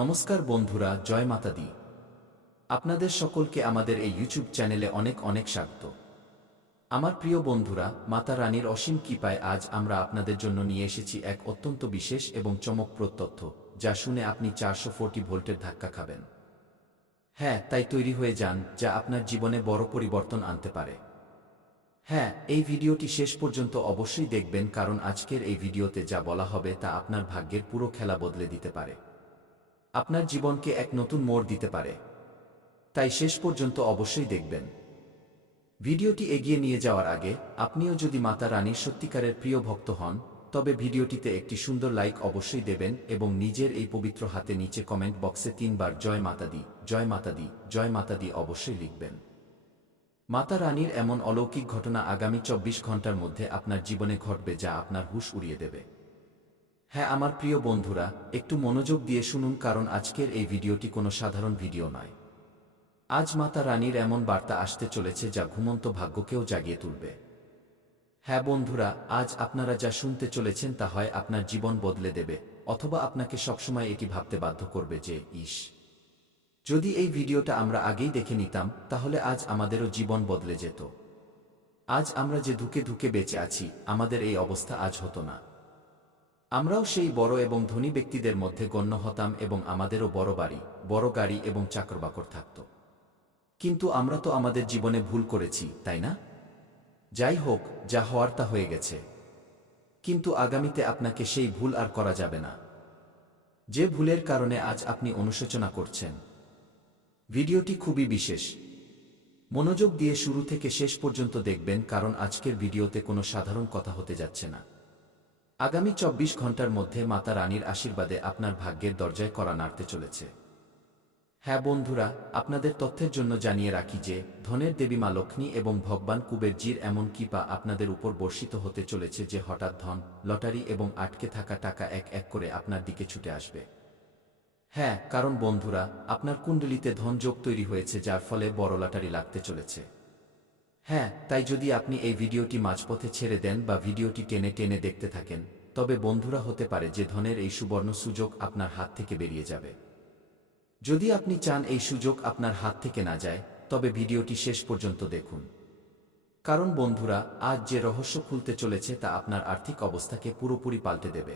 নমস্কার বন্ধুরা, জয় মাতা দি। আপনাদের সকলকে আমাদের এই ইউটিউব চ্যানেলে অনেক অনেক স্বাগত। আমার প্রিয় বন্ধুরা, মাতা রানীর অসীম কৃপায় আজ আমরা আপনাদের জন্য নিয়ে এসেছি এক অত্যন্ত বিশেষ এবং চমকপ্রদ তথ্য, যা শুনে আপনি 440 ভোল্টের ধাক্কা খাবেন। হ্যাঁ, তাই তৈরি হয়ে যান, যা আপনার জীবনে বড় পরিবর্তন আনতে পারে। হ্যাঁ, এই ভিডিওটি শেষ পর্যন্ত অবশ্যই দেখবেন, কারণ আজকের এই ভিডিওতে যা বলা হবে তা আপনার ভাগ্যের পুরো খেলা বদলে দিতে পারে, আপনার জীবনকে এক নতুন মোড় দিতে পারে। তাই শেষ পর্যন্ত অবশ্যই দেখবেন। ভিডিওটি এগিয়ে নিয়ে যাওয়ার আগে আপনিও যদি মাতা রানীর সত্যিকারের প্রিয় ভক্ত হন, তবে ভিডিওটিতে একটি সুন্দর লাইক অবশ্যই দেবেন এবং নিজের এই পবিত্র হাতে নিচে কমেন্ট বক্সে 3 বার জয় মাতা দি, জয় মাতা দি, জয় মাতা দি অবশ্যই লিখবেন। মাতা রানীর এমন অলৌকিক ঘটনা আগামী 24 ঘন্টার মধ্যে আপনার জীবনে ঘটবে, যা আপনার হুঁশ উড়িয়ে দেবে। হ্যাঁ আমার প্রিয় বন্ধুরা, একটু মনোযোগ দিয়ে শুনুন, কারণ আজকের এই ভিডিওটি কোনো সাধারণ ভিডিও নয়। আজ মাতা রানীর এমন বার্তা আসতে চলেছে যা ঘুমন্ত ভাগ্যকেও জাগিয়ে তুলবে। হ্যাঁ বন্ধুরা, আজ আপনারা যা শুনতে চলেছেন তা হয় আপনার জীবন বদলে দেবে, অথবা আপনাকে সবসময় এটি ভাবতে বাধ্য করবে যে ইস, যদি এই ভিডিওটা আমরা আগেই দেখে নিতাম, তাহলে আজ আমাদেরও জীবন বদলে যেত। আজ আমরা যে ধুকে ধুকে বেঁচে আছি, আমাদের এই অবস্থা আজ হতো না। আমরাও সেই বড় এবং ধনী ব্যক্তিদের মধ্যে গণ্য হতাম এবং আমাদেরও বড় বাড়ি, বড় গাড়ি এবং চাকরবাকর থাকত। কিন্তু আমরা তো আমাদের জীবনে ভুল করেছি, তাই না? যাই হোক, যা হওয়ার তা হয়ে গেছে। কিন্তু আগামীতে আপনাকে সেই ভুল আর করা যাবে না, যে ভুলের কারণে আজ আপনি অনুশোচনা করছেন। ভিডিওটি খুবই বিশেষ। মনোযোগ দিয়ে শুরু থেকে শেষ পর্যন্ত দেখবেন, কারণ আজকের ভিডিওতে কোনো সাধারণ কথা হতে যাচ্ছে না। আগামী 24 ঘন্টার মধ্যে মাতা রানীর আশীর্বাদে আপনার ভাগ্যের দরজায় কড়া নাড়তে চলেছে। হ্যাঁ বন্ধুরা, আপনাদের তথ্যের জন্য জানিয়ে রাখি যে ধনের দেবী মা লক্ষ্মী এবং ভগবান কুবেরজির এমন কৃপা আপনাদের উপর বর্ষিত হতে চলেছে যে হঠাৎ ধন, লটারি এবং আটকে থাকা টাকা এক এক করে আপনার দিকে ছুটে আসবে। হ্যাঁ, কারণ বন্ধুরা, আপনার কুণ্ডলিতে ধন যোগ তৈরি হয়েছে, যার ফলে বড় লটারি লাগতে চলেছে। হ্যাঁ, তাই যদি আপনি এই ভিডিওটি মাঝপথে ছেড়ে দেন বা ভিডিওটি টেনে টেনে দেখতে থাকেন, তবে বন্ধুরা হতে পারে যে ধনের এই সুবর্ণ সুযোগ আপনার হাত থেকে বেরিয়ে যাবে। যদি আপনি চান এই সুযোগ আপনার হাত থেকে না যায়, তবে ভিডিওটি শেষ পর্যন্ত দেখুন। কারণ বন্ধুরা, আজ যে রহস্য খুলতে চলেছে তা আপনার আর্থিক অবস্থাকে পুরোপুরি পাল্টে দেবে।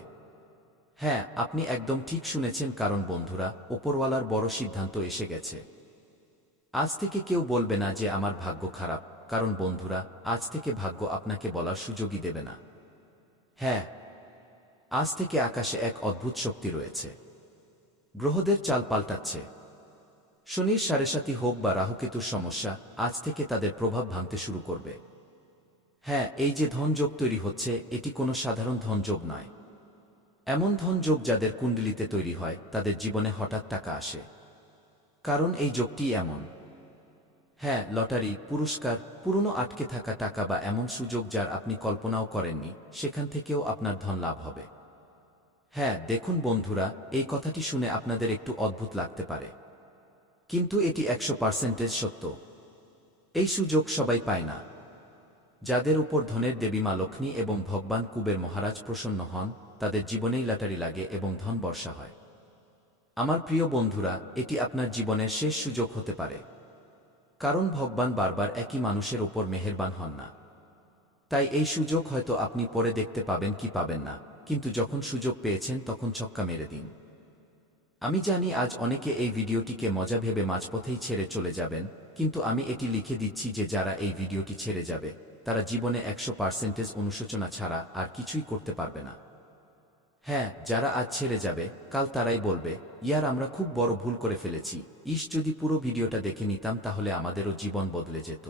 হ্যাঁ, আপনি একদম ঠিক শুনেছেন, কারণ বন্ধুরা, ওপরওয়ালার বড় সিদ্ধান্ত এসে গেছে। আজ থেকে কেউ বলবে না যে আমার ভাগ্য খারাপ, কারণ বন্ধুরা, আজ থেকে ভাগ্য আপনাকে বলার সুযোগই দেবে না। হ্যাঁ, আজ থেকে আকাশে এক অদ্ভুত শক্তি রয়েছে। গ্রহদের চাল পাল্টাচ্ছে। শনির সাড়েসাতি হোক বা রাহুকেতুর সমস্যা, আজ থেকে তাদের প্রভাব ভাঙতে শুরু করবে। হ্যাঁ, এই যে ধনযোগ তৈরি হচ্ছে, এটি কোনো সাধারণ ধনযোগ নয়। এমন ধনযোগ যাদের কুণ্ডলিতে তৈরি হয়, তাদের জীবনে হঠাৎ টাকা আসে। কারণ এই যোগটি এমন। হ্যাঁ, লটারি, পুরস্কার, পুরনো আটকে থাকা টাকা বা এমন সুযোগ যার আপনি কল্পনাও করেননি, সেখান থেকেও আপনার ধন লাভ হবে। হ্যাঁ দেখুন বন্ধুরা, এই কথাটি শুনে আপনাদের একটু অদ্ভুত লাগতে পারে, কিন্তু এটি 100% সত্য। এই সুযোগ সবাই পায় না। যাদের উপর ধনের দেবী মা লক্ষ্মী এবং ভগবান কুবের মহারাজ প্রসন্ন হন, তাদের জীবনেই লটারি লাগে এবং ধন বর্ষা হয়। আমার প্রিয় বন্ধুরা, এটি আপনার জীবনের শেষ সুযোগ হতে পারে। কারণ ভগবান বারবার একই মানুষের ওপর মেহেরবান হন না। তাই এই সুযোগ হয়তো আপনি পরে দেখতে পাবেন কি পাবেন না, কিন্তু যখন সুযোগ পেয়েছেন তখন ছক্কা মেরে দিন। আমি জানি আজ অনেকে এই ভিডিওটিকে মজা ভেবে মাঝপথেই ছেড়ে চলে যাবেন, কিন্তু আমি এটি লিখে দিচ্ছি যে যারা এই ভিডিওটি ছেড়ে যাবে, তারা জীবনে 100% অনুশোচনা ছাড়া আর কিছুই করতে পারবে না। হ্যাঁ, যারা আজ ছেড়ে যাবে, কাল তারাই বলবে, ইয়ার আমরা খুব বড় ভুল করে ফেলেছি, ইস যদি পুরো ভিডিওটা দেখে নিতাম তাহলে আমাদেরও জীবন বদলে যেত।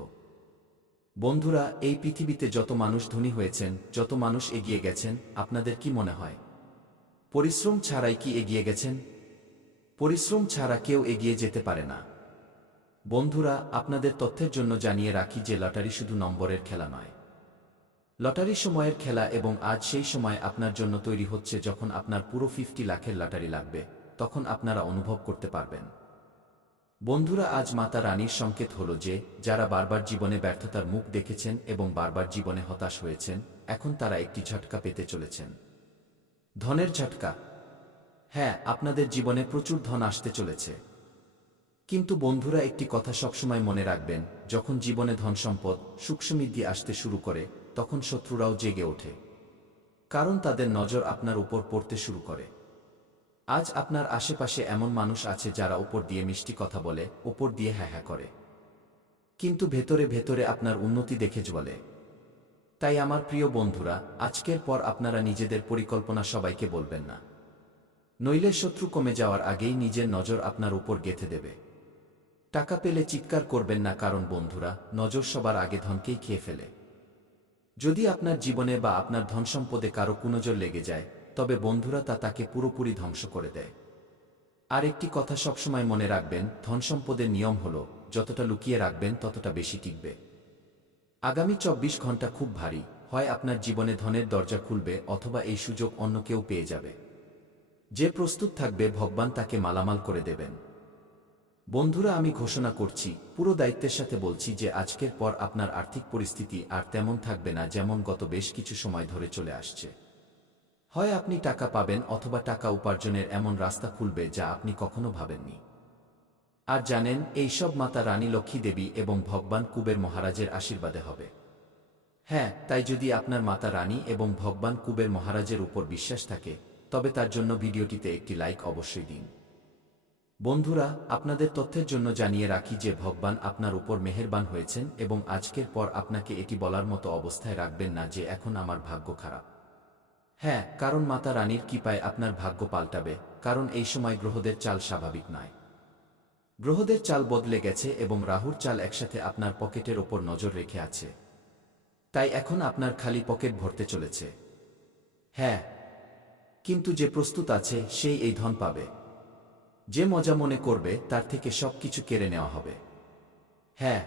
বন্ধুরা, এই পৃথিবীতে যত মানুষ ধনী হয়েছেন, যত মানুষ এগিয়ে গেছেন, আপনাদের কি মনে হয় পরিশ্রম ছাড়াই কি এগিয়ে গেছেন? পরিশ্রম ছাড়া কেউ এগিয়ে যেতে পারে না। বন্ধুরা, আপনাদের তথ্যের জন্য জানিয়ে রাখি যে লটারি শুধু নম্বরের খেলা নয়। লটারি সময়ের খেলা, এবং আজ সেই সময় আপনার জন্য তৈরি হচ্ছে যখন আপনার পুরো 50 লাখের লটারি লাগবে, তখন আপনারা অনুভব করতে পারবেন। বন্ধুরা, আজ মাতা রানীর সংকেত হলো যে যারা বারবার জীবনে ব্যর্থতার মুখ দেখেছেন এবং বারবার জীবনে হতাশ হয়েছেন, এখন তারা একটি ঝটকা পেতে চলেছেন। ধনের ঝটকা। হ্যাঁ, আপনাদের জীবনে প্রচুর ধন আসতে চলেছে। কিন্তু বন্ধুরা, একটি কথা সবসময় মনে রাখবেন, যখন জীবনে ধনসম্পদ, সুখ সমৃদ্ধি আসতে শুরু করে, তখন শত্রুরাও জেগে ওঠে। কারণ তাদের নজর আপনার উপর পড়তে শুরু করে। আজ আপনার আশেপাশে এমন মানুষ আছে যারা উপর দিয়ে মিষ্টি কথা বলে, উপর দিয়ে হ্যাঁ হ্যাঁ করে, কিন্তু ভেতরে ভেতরে আপনার উন্নতি দেখে জ্বলে। তাই আমার প্রিয় বন্ধুরা, আজকের পর আপনারা নিজেদের পরিকল্পনা সবাইকে বলবেন না, নইলে শত্রু কমে যাওয়ার আগেই নিজের নজর আপনার উপর গেঁথে দেবে। টাকা পেলে চিৎকার করবেন না, কারণ বন্ধুরা, নজর সবার আগে ধনকেই খেয়ে ফেলে। যদি আপনার জীবনে বা আপনার ধনসম্পদে কারো কুনজর লেগে যায়, তবে বন্ধুরা, তা তাকে পুরোপুরি ধ্বংস করে দেয়। আর একটি কথা সবসময় মনে রাখবেন, ধনসম্পদের নিয়ম হলো, যতটা লুকিয়ে রাখবেন ততটা বেশি টিকবে। আগামী ২৪ ঘন্টা খুব ভারী, হয় আপনার জীবনে ধনের দরজা খুলবে অথবা এই সুযোগ অন্য কেউ পেয়ে যাবে। যে প্রস্তুত থাকবে, ভগবান তাকে মালামাল করে দেবেন। বন্ধুরা, আমি ঘোষণা করছি, পুরো দায়িত্বের সাথে বলছি যে আজকের পর আপনার আর্থিক পরিস্থিতি আর তেমন থাকবে না যেমন গত বেশ কিছু সময় ধরে চলে আসছে। হয় আপনি টাকা পাবেন অথবা টাকা উপার্জনের এমন রাস্তা খুলবে যা আপনি কখনো ভাবেননি। আর জানেন, এই সব মাতা রানী লক্ষ্মী দেবী এবং ভগবান কুবের মহারাজের আশীর্বাদে হবে। হ্যাঁ, তাই যদি আপনার মাতা রানী এবং ভগবান কুবের মহারাজের উপর বিশ্বাস থাকে, তবে তার জন্য ভিডিওটিতে একটি লাইক অবশ্যই দিন। বন্ধুরা, আপনাদের তথ্যের জন্য জানিয়ে রাখি যে ভগবান আপনার উপর মেহেরবান হয়েছেন এবং আজকের পর আপনাকে এটি বলার মতো অবস্থায় রাখবেন না যে এখন আমার ভাগ্য খারাপ। হ্যাঁ, কারণ মাতা রানীর কৃপায় আপনার ভাগ্য পাল্টাবে, কারণ এই সময় গ্রহদের চাল স্বাভাবিক নয়। গ্রহদের চাল বদলে গেছে এবং রাহুর চাল একসাথে আপনার পকেটের ওপর নজর রেখে আছে। তাই এখন আপনার খালি পকেট ভরতে চলেছে। হ্যাঁ, কিন্তু যে প্রস্তুত আছে সেই এই ধন পাবে। যে মজা মনে করবে তার থেকে সবকিছু কেড়ে নেওয়া হবে। হ্যাঁ,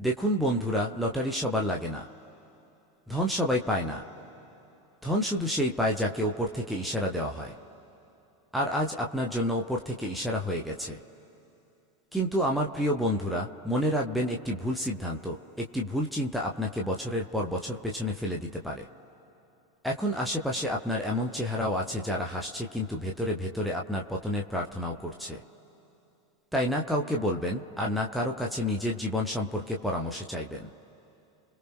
দেখুন বন্ধুরা, লটারি সবার লাগে না, ধন সবাই পায় না। ধন শুধু সেই পায় যাকে ওপর থেকে ইশারা দেওয়া হয়। আর আজ আপনার জন্য ওপর থেকে ইশারা হয়ে গেছে। কিন্তু আমার প্রিয় বন্ধুরা, মনে রাখবেন, একটি ভুল সিদ্ধান্ত, একটি ভুল চিন্তা আপনাকে বছরের পর বছর পেছনে ফেলে দিতে পারে। এখন আশেপাশে আপনার এমন চেহারাও আছে যারা হাসছে, কিন্তু ভেতরে ভেতরে আপনার পতনের প্রার্থনাও করছে। তাই না কাউকে বলবেন আর না কারো কাছে নিজের জীবন সম্পর্কে পরামর্শ চাইবেন।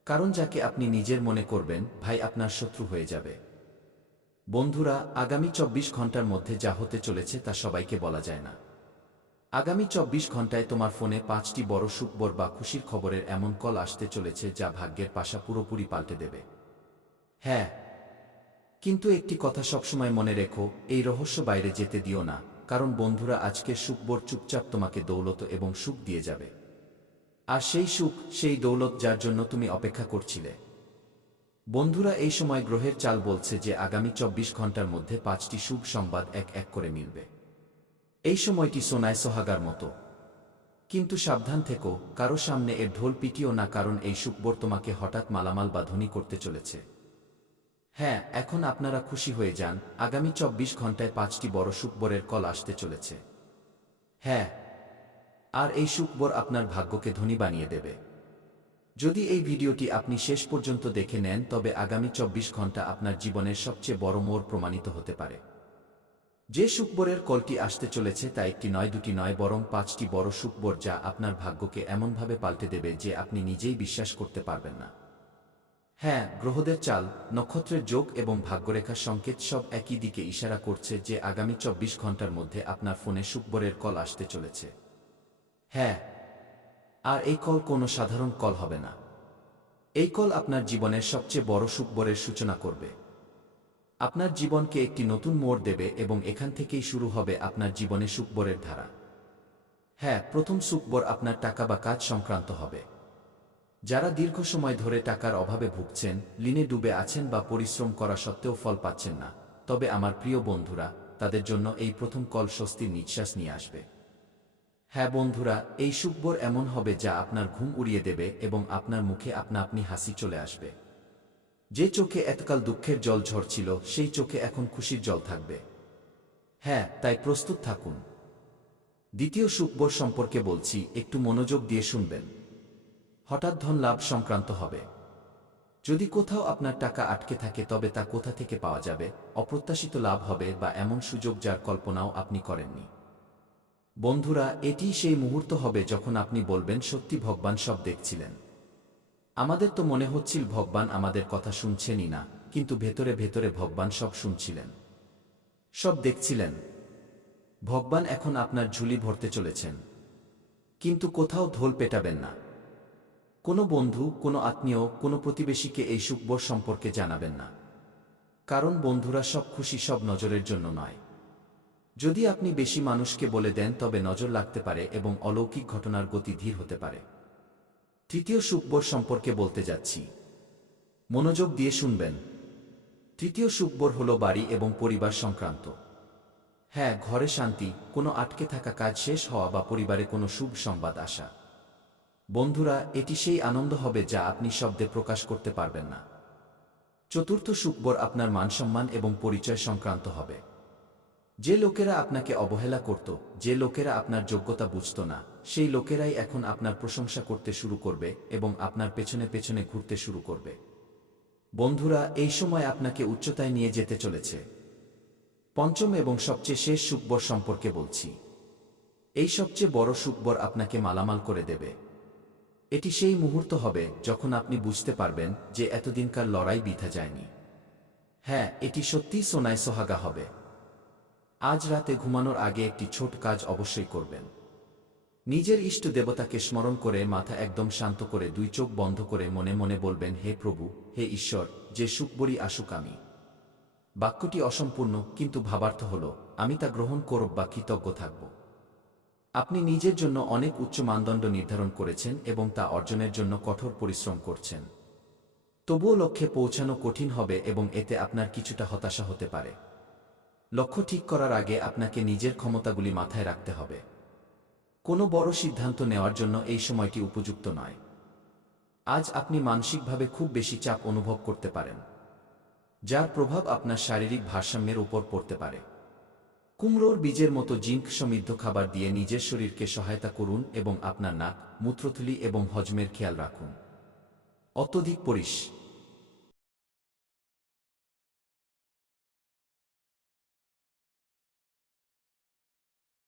কারণ যাকে আপনি নিজের মনে করবেন, ভাই, আপনার শত্রু হয়ে যাবে। বন্ধুরা, আগামী ২৪ ঘন্টার মধ্যে যা হতে চলেছে তা সবাইকে বলা যায় না। আগামী ২৪ ঘন্টায় তোমার ফোনে ৫টি বড় সুখবর বা খুশির খবরের এমন কল আসতে চলেছে যা ভাগ্যের পাশা পুরোপুরি পাল্টে দেবে। হ্যাঁ, কিন্তু একটি কথা সবসময় মনে রেখো, এই রহস্য বাইরে যেতে দিও না, কারণ বন্ধুরা, আজকের সুখবর চুপচাপ তোমাকে দৌলত এবং সুখ দিয়ে যাবে। আর সেই সুখ, সেই দৌলত যার জন্য তুমি অপেক্ষা করছিলে। বন্ধুরা, এই সময় গ্রহের চাল বলছে যে আগামী ২৪ ঘন্টার মধ্যে ৫টি শুভ সংবাদ এক এক করে মিলবে। এই সময়টি সোনায় সোহাগার মতো। কিন্তু সাবধান থেকো, কারো সামনে এর ঢোল পিটিও না, কারণ এই সুখবর তোমাকে হঠাৎ মালামাল বা ধনী করতে চলেছে। হ্যাঁ, এখন আপনারা খুশি হয়ে যান, আগামী ২৪ ঘন্টায় ৫টি বড় সুখবরের কল আসতে চলেছে। হ্যাঁ, আর এই সুখবর আপনার ভাগ্যকে ধনী বানিয়ে দেবে। যদি এই ভিডিওটি আপনি শেষ পর্যন্ত দেখে নেন, তবে আগামী ২৪ ঘন্টা আপনার জীবনের সবচেয়ে বড় মোড় প্রমাণিত হতে পারে। যে সুখবরের কলটি আসতে চলেছে তা একটি নয়, দুটি নয়, বরং ৫টি বড় সুখবর, যা আপনার ভাগ্যকে এমনভাবে পাল্টে দেবে যে আপনি নিজেই বিশ্বাস করতে পারবেন না। হ্যাঁ, গ্রহদের চাল, নক্ষত্রের যোগ এবং ভাগ্যরেখার সংকেত সব একই দিকে ইশারা করছে যে আগামী ২৪ ঘন্টার মধ্যে আপনার ফোনে সুখবরের কল আসতে চলেছে। হ্যাঁ, আর এই কল কোনো সাধারণ কল হবে না। এই কল আপনার জীবনের সবচেয়ে বড় সুখবরের সূচনা করবে। আপনার জীবনকে একটি নতুন মোড় দেবে এবং এখান থেকেই শুরু হবে আপনার জীবনে সুখবরের ধারা। হ্যাঁ, প্রথম সুখবর আপনার টাকা বা কাজ সংক্রান্ত হবে। যারা দীর্ঘ সময় ধরে টাকার অভাবে ভুগছেন, ঋণে ডুবে আছেন বা পরিশ্রম করা সত্ত্বেও ফল পাচ্ছেন না, তবে আমার প্রিয় বন্ধুরা, তাদের জন্য এই প্রথম কল স্বস্তির নিঃশ্বাস নিয়ে আসবে। হ্যাঁ বন্ধুরা, এই সুখবর এমন হবে যা আপনার ঘুম উড়িয়ে দেবে এবং আপনার মুখে আপনা আপনি হাসি চলে আসবে। যে চোখে এতকাল দুঃখের জল ঝরছিল, সেই চোখে এখন খুশির জল থাকবে। হ্যাঁ, তাই প্রস্তুত থাকুন। দ্বিতীয় সুখবর সম্পর্কে বলছি, একটু মনোযোগ দিয়ে শুনবেন। হঠাৎ ধন লাভ সংক্রান্ত হবে। যদি কোথাও আপনার টাকা আটকে থাকে তবে তা কোথা থেকে পাওয়া যাবে, অপ্রত্যাশিত লাভ হবে বা এমন সুযোগ যার কল্পনাও আপনি করেননি। বন্ধুরা, এটিই সেই মুহূর্ত হবে যখন আপনি বলবেন, সত্যি ভগবান সব দেখছিলেন। আমাদের তো মনে হচ্ছিল ভগবান আমাদের কথা শুনছেনই না, কিন্তু ভেতরে ভেতরে ভগবান সব শুনছিলেন, সব দেখছিলেন। ভগবান এখন আপনার ঝুলি ভরতে চলেছেন। কিন্তু কোথাও ঢোল পেটাবেন না। কোনো বন্ধু, কোনো আত্মীয়, কোনো প্রতিবেশীকে এই সুখবর সম্পর্কে জানাবেন না। কারণ বন্ধুরা, সব খুশি সব নজরের জন্য নয়। যদি আপনি বেশি মানুষকে বলে দেন তবে নজর লাগতে পারে এবং অলৌকিক ঘটনার গতি ধীর হতে পারে। তৃতীয় সুখবর সম্পর্কে বলতে যাচ্ছি, মনোযোগ দিয়ে শুনবেন। তৃতীয় সুখবর হল বাড়ি এবং পরিবার সংক্রান্ত। হ্যাঁ, ঘরে শান্তি, কোনো আটকে থাকা কাজ শেষ হওয়া বা পরিবারে কোনো শুভ সংবাদ আসা। বন্ধুরা, এটি সেই আনন্দ হবে যা আপনি শব্দে প্রকাশ করতে পারবেন না। চতুর্থ সুখবর আপনার মানসম্মান এবং পরিচয় সংক্রান্ত হবে। যে লোকেরা আপনাকে অবহেলা করত, যে লোকেরা আপনার যোগ্যতা বুঝত না, সেই লোকেরাই এখন আপনার প্রশংসা করতে শুরু করবে এবং আপনার পেছনে পেছনে ঘুরতে শুরু করবে। বন্ধুরা, এই সময় আপনাকে উচ্চতায় নিয়ে যেতে চলেছে। পঞ্চম এবং সবচেয়ে শেষ সুখবর সম্পর্কে বলছি। এই সবচেয়ে বড় সুখবর আপনাকে মালামাল করে দেবে। এটি সেই মুহূর্ত হবে যখন আপনি বুঝতে পারবেন যে এতদিনকার লড়াই বৃথা যায়নি। হ্যাঁ, এটি সত্যিই সোনায় সোহাগা হবে। আজ রাতে ঘুমানোর আগে একটি ছোট কাজ অবশ্যই করবেন। নিজের ইষ্ট দেবতাকে স্মরণ করে মাথা একদম শান্ত করে 2 চোখ বন্ধ করে মনে মনে বলবেন, হে প্রভু, হে ঈশ্বর, যে সুখবরই আসুক আমি। বাক্যটি অসম্পূর্ণ, কিন্তু ভাবার্থ হল, আমি তা গ্রহণ করব বা কৃতজ্ঞ থাকব। আপনি নিজের জন্য অনেক উচ্চ মানদণ্ড নির্ধারণ করেছেন এবং তা অর্জনের জন্য কঠোর পরিশ্রম করছেন। তবুও লক্ষ্যে পৌঁছানো কঠিন হবে এবং এতে আপনার কিছুটা হতাশা হতে পারে। লক্ষ্য ঠিক করার আগে আপনাকে নিজের ক্ষমতাগুলি মাথায় রাখতে হবে। কোনো বড় সিদ্ধান্ত নেওয়ার জন্য এই সময়টি উপযুক্ত নয়। আজ আপনি মানসিকভাবে খুব বেশি চাপ অনুভব করতে পারেন, যার প্রভাব আপনার শারীরিক ভারসাম্যের উপর পড়তে পারে। কুমড়োর বীজের মতো জিঙ্ক সমৃদ্ধ খাবার দিয়ে নিজের শরীরকে সহায়তা করুন এবং আপনার নাক, মূত্রথলি এবং হজমের খেয়াল রাখুন। অত্যধিক পরিশ্রম